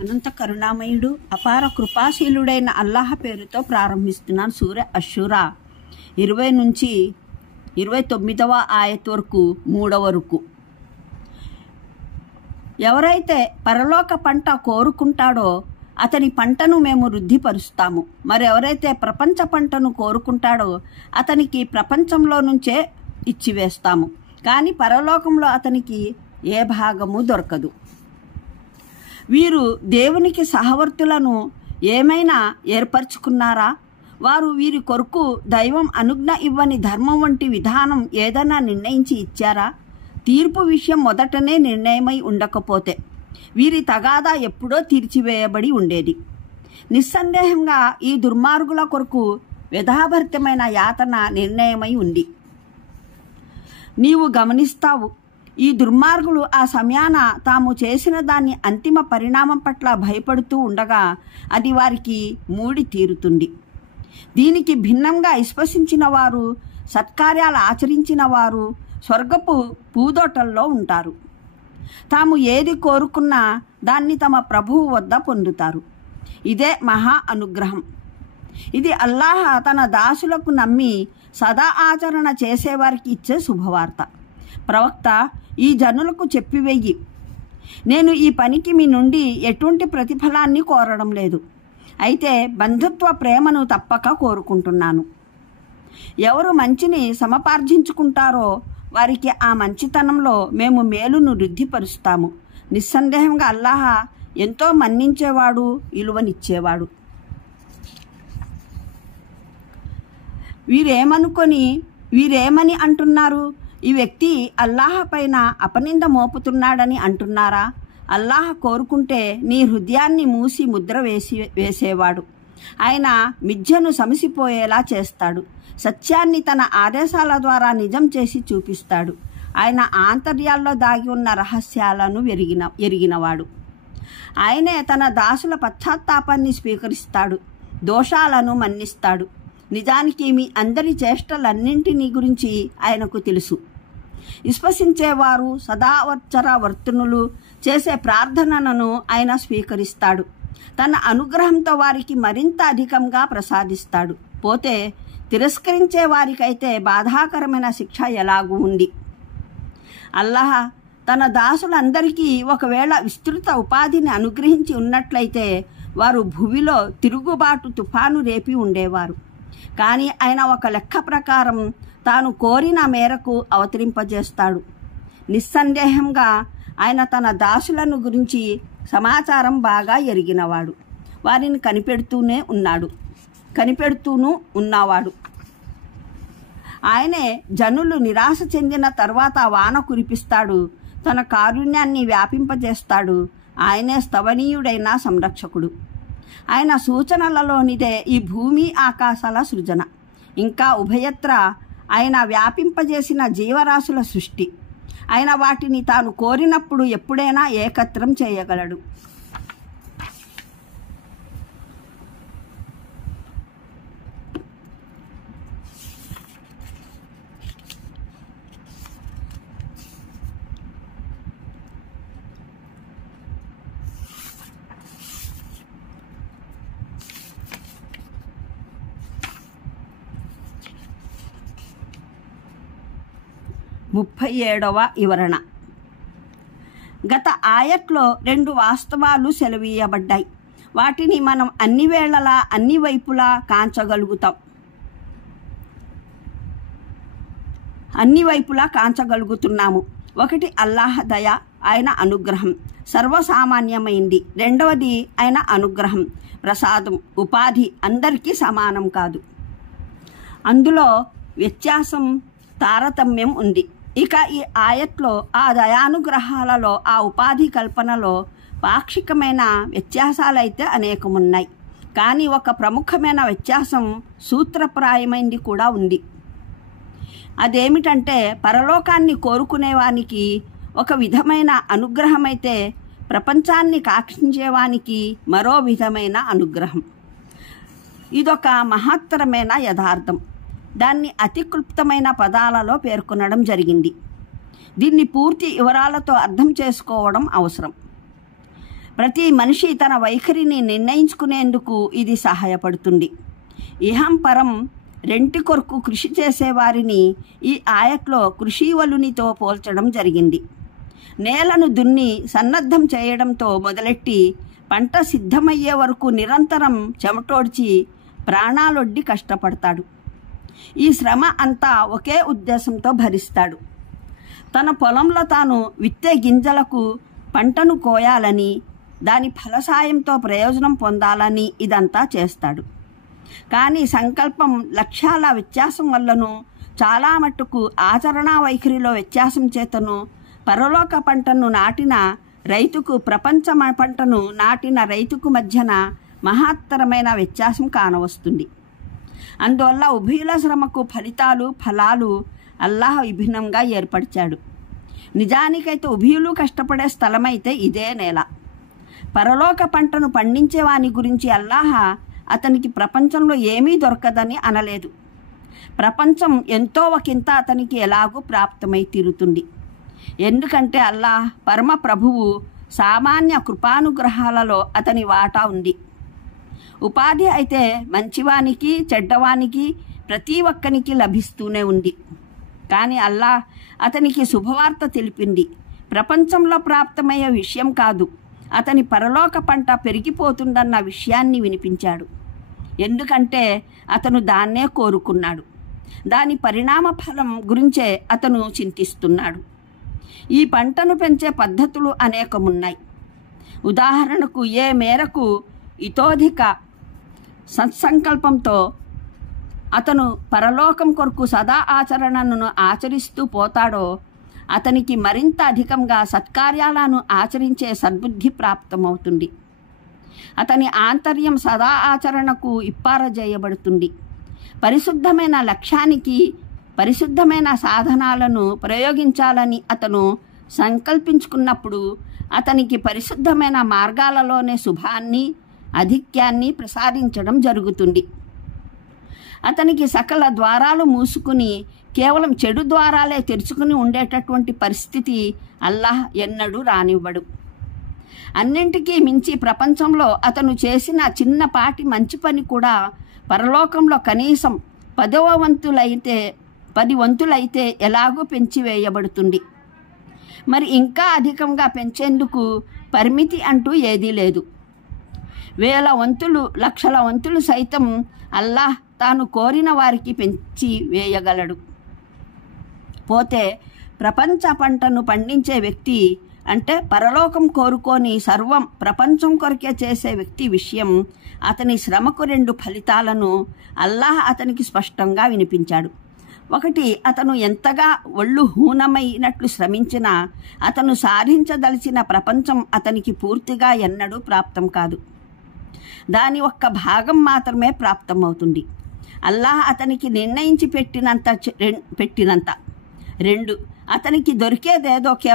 అనంత కరుణామయుడు అపార కృపాశీలుడైన అల్లాహ్ పేరుతో ప్రారంభిస్తున్నాను. సూర అష్షూరా 20 నుంచి 29వ ఆయత్ వరకు 3వ రుకు. ఎవరైతే పరలోక పంట కోరుకుంటాడో అతని పంటను మేము వృద్ధిపరుస్తాము. మరి ఎవరైతే ప్రపంచ పంటను కోరుకుంటాడో అతనికి ప్రపంచంలో నుంచే ఇచ్చివేస్తాము, కానీ పరలోకంలో అతనికి ఏ భాగము దొరకదు. వీరు దేవునికి సహవర్తులను ఏమైనా ఏర్పరచుకున్నారా? వారు వీరి కొరకు దైవం అనుజ్ఞ ఇవ్వని ధర్మం వంటి విధానం ఏదైనా నిర్ణయించి ఇచ్చారా? తీర్పు విషయం మొదటనే నిర్ణయమై ఉండకపోతే వీరి తగాదా ఎప్పుడో తీర్చివేయబడి ఉండేది. నిస్సందేహంగా ఈ దుర్మార్గుల కొరకు వ్యధాభరితమైన యాతన నిర్ణయమై ఉంది. నీవు గమనిస్తావు, ఈ దుర్మార్గులు ఆ సమయాన తాము చేసిన దాని అంతిమ పరిణామం పట్ల భయపడుతూ ఉండగా అది వారికి మూడి తీరుతుంది. దీనికి భిన్నంగా విశ్వసించిన వారు, సత్కార్యాలు ఆచరించిన వారు స్వర్గపు పూదోటల్లో ఉంటారు. తాము ఏది కోరుకున్నా దాన్ని తమ ప్రభువు వద్ద పొందుతారు. ఇదే మహా అనుగ్రహం. ఇది అల్లాహ్ తన దాసులకు నమ్మి సదా ఆచరణ చేసేవారికి ఇచ్చే శుభవార్త. ప్రవక్త, ఈ జనులకు చెప్పివెయ్యి, నేను ఈ పనికి మీ నుండి ఎటువంటి ప్రతిఫలాన్ని కోరడం లేదు, అయితే బంధుత్వ ప్రేమను తప్పక కోరుకుంటున్నాను. ఎవరు మంచిని సమపార్జించుకుంటారో వారికి ఆ మంచితనంలో మేము మేలును వృద్ధిపరుస్తాము. నిస్సందేహంగా అల్లాహ్ ఎంతో మన్నించేవాడు, విలువనిచ్చేవాడు. వీరేమని అంటున్నారు? ఈ వ్యక్తి అల్లాహ్ పైన అపనింద మోపుతున్నాడని అంటున్నారా? అల్లాహ్ కోరుకుంటే నీ హృదయాన్ని మూసి ముద్ర వేసేవాడు. ఆయన మిథ్యను సమసిపోయేలా చేస్తాడు. సత్యాన్ని తన ఆదేశాల ద్వారా నిజం చేసి చూపిస్తాడు. ఆయన ఆంతర్యాల్లో దాగి ఉన్న రహస్యాలను ఎరిగినవాడు. ఆయనే తన దాసుల పశ్చాత్తాపాన్ని స్వీకరిస్తాడు, దోషాలను మన్నిస్తాడు. నిజానికి మీ అందరి చేష్టలన్నింటినీ గురించి ఆయనకు తెలుసు. విశ్వసించేవారు సదావచ్చర వర్తనులు చేసే ప్రార్థనలను ఆయన స్వీకరిస్తాడు. తన అనుగ్రహంతో వారికి మరింత అధికంగా ప్రసాదిస్తాడు. పోతే తిరస్కరించే వారికైతే బాధాకరమైన శిక్ష ఎలాగూ ఉంది. అల్లాహ్ తన దాసులందరికీ ఒకవేళ విస్తృత ఉపాధిని అనుగ్రహించి ఉన్నట్లయితే వారు భూమిలో తిరుగుబాటు తుఫాను రేపి ఉండేవారు. కానీ ఆయన ఒక లెక్క ప్రకారం తాను కోరిన మేరకు అవతరింపజేస్తాడు. నిస్సందేహంగా ఆయన తన దాసులను గురించి సమాచారం బాగా ఎరిగినవాడు. వారిని కనిపెడుతూనూ ఉన్నవాడు. ఆయనే జనులు నిరాశ చెందిన తర్వాత వాన కురిపిస్తాడు, తన కారుణ్యాన్ని వ్యాపింపజేస్తాడు. ఆయనే స్తవనీయుడైన సంరక్షకుడు. ఆయన సూచనలలోనిదే ఈ భూమి ఆకాశాల సృజన, ఇంకా ఉభయత్ర ఆయన వ్యాపింపజేసిన జీవరాశుల సృష్టి. ఆయన వాటిని తాను కోరినప్పుడు ఎప్పుడైనా ఏకత్రం చేయగలడు. ముప్పై 7వ వివరణ. గత ఆయట్లో 2 వాస్తవాలు సెలవీయబడ్డాయి. వాటిని మనం అన్ని వేళలా అన్ని వైపులా కాంచగలుగుతున్నాము. ఒకటి అల్లాహ్ దయ, ఆయన అనుగ్రహం సర్వసామాన్యమైంది. రెండవది ఆయన అనుగ్రహం, ప్రసాదం, ఉపాధి అందరికీ సమానం కాదు. అందులో వ్యత్యాసం, తారతమ్యం ఉంది. ఇక ఈ ఆయట్లో ఆ దయానుగ్రహాలలో, ఆ ఉపాధి కల్పనలో పాక్షికమైన వ్యత్యాసాలైతే అనేకమున్నాయి. కానీ ఒక ప్రముఖమైన వ్యత్యాసం సూత్రప్రాయమైంది కూడా ఉంది. అదేమిటంటే పరలోకాన్ని కోరుకునేవానికి ఒక విధమైన అనుగ్రహమైతే ప్రపంచాన్ని కాక్షించేవానికి మరో విధమైన అనుగ్రహం. ఇదొక మహత్తరమైన యథార్థం. దాన్ని అతి క్లుప్తమైన పదాలలో పేర్కొనడం జరిగింది. దీన్ని పూర్తి వివరాలతో అర్థం చేసుకోవడం అవసరం. ప్రతి మనిషి తన వైఖరిని నిర్ణయించుకునేందుకు ఇది సహాయపడుతుంది. ఇహం పరం రెంటి కొరకు కృషి చేసేవారిని ఈ ఆయట్లో కృషీవలునితో పోల్చడం జరిగింది. నేలను దున్ని సన్నద్ధం చేయడంతో మొదలెట్టి పంట సిద్ధమయ్యే వరకు నిరంతరం చెమటోడ్చి ప్రాణాలొడ్డి కష్టపడతాడు. ఈ శ్రమ అంతా ఒకే ఉద్దేశంతో భరిస్తాడు. తన పొలంలో తాను విత్తే గింజలకు పంటను కోయాలని, దాని ఫలసాయంతో ప్రయోజనం పొందాలని ఇదంతా చేస్తాడు. కానీ సంకల్పం, లక్ష్యాల వ్యత్యాసం వల్లను, చాలా మట్టుకు ఆచరణా వైఖరిలో వ్యత్యాసం చేతను పరలోక పంటను నాటిన రైతుకు, ప్రపంచ పంటను నాటిన రైతుకు మధ్యన మహత్తరమైన వ్యత్యాసం కానవస్తుంది. అందువల్ల ఉభయుల శ్రమకు ఫలాలు అల్లాహ్ విభిన్నంగా ఏర్పరిచాడు. నిజానికైతే ఉభయులు కష్టపడే స్థలమైతే ఇదే నేల. పరలోక పంటను పండించే వాని గురించి అల్లాహ్ అతనికి ప్రపంచంలో ఏమీ దొరకదని అనలేదు. ప్రపంచం ఎంతో ఒకంత అతనికి ఎలాగూ ప్రాప్తమై తీరుతుంది. ఎందుకంటే అల్లాహ్ పరమ ప్రభువు, సామాన్య కృపానుగ్రహాలలో అతని వాటా ఉంది. ఉపాధి అయితే మంచివానికి చెడ్డవానికి ప్రతి ఒక్కనికి లభిస్తూనే ఉంది. కానీ అల్లాహ్ అతనికి శుభవార్త తెలిపింది. ప్రపంచంలో ప్రాప్తమయ్యే విషయం కాదు, అతని పరలోక పంట పెరిగిపోతుందన్న విషయాన్ని వినిపించాడు. ఎందుకంటే అతను దాన్నే కోరుకున్నాడు. దాని పరిణామ ఫలం గురించే అతను చింతిస్తున్నాడు. ఈ పంటను పెంచే పద్ధతులు అనేకమున్నాయి. ఉదాహరణకు, ఏ మేరకు ఇతోధిక సత్సంకల్పంతో అతను పరలోకం కొరకు సదా ఆచరణను ఆచరిస్తూ పోతాడో అతనికి మరింత అధికంగా సత్కార్యాలను ఆచరించే సద్బుద్ధి ప్రాప్తమవుతుంది. అతని ఆంతర్యం సదా ఆచరణకు ఇప్పారజేయబడుతుంది. పరిశుద్ధమైన లక్ష్యానికి పరిశుద్ధమైన సాధనాలను ప్రయోగించాలని అతను సంకల్పించుకున్నప్పుడు అతనికి పరిశుద్ధమైన మార్గాలలోనే శుభాన్ని, అధిక్యాన్ని ప్రసాదించడం జరుగుతుంది. అతనికి సకల ద్వారాలు మూసుకుని కేవలం చెడు ద్వారాలే తెరుచుకుని ఉండేటటువంటి పరిస్థితి అల్లాహ్ ఎన్నడూ రానివ్వడు. అన్నింటికీ మించి ప్రపంచంలో అతను చేసిన చిన్నపాటి మంచి పని కూడా పరలోకంలో కనీసం 10 వంతులైతే ఎలాగో పెంచివేయబడుతుంది. మరి ఇంకా అధికంగా పెంచేందుకు పరిమితి అంటూ ఏదీ లేదు. 1000 వంతులు, లక్షల వంతులు సైతం అల్లాహ్ తాను కోరిన వారికి పెంచి వేయగలడు. పోతే ప్రపంచ పంటను పండించే వ్యక్తి, అంటే పరలోకం కోరుకొని సర్వం ప్రపంచం కొరకే చేసే వ్యక్తి విషయం, అతని శ్రమకు 2 ఫలితాలను అల్లాహ్ అతనికి స్పష్టంగా వినిపించాడు. ఒకటి, అతను ఎంతగా ఒళ్ళు హూనమైనట్లు శ్రమించినా అతను సాధించదలిచిన ప్రపంచం అతనికి పూర్తిగా ఎన్నడూ ప్రాప్తం కాదు. దాని ఒక్క భాగం మాత్రమే ప్రాప్తమవుతుంది, అల్లాహ్ అతనికి నిర్ణయించి పెట్టినంత. 2, అతనికి దొరికేదేదో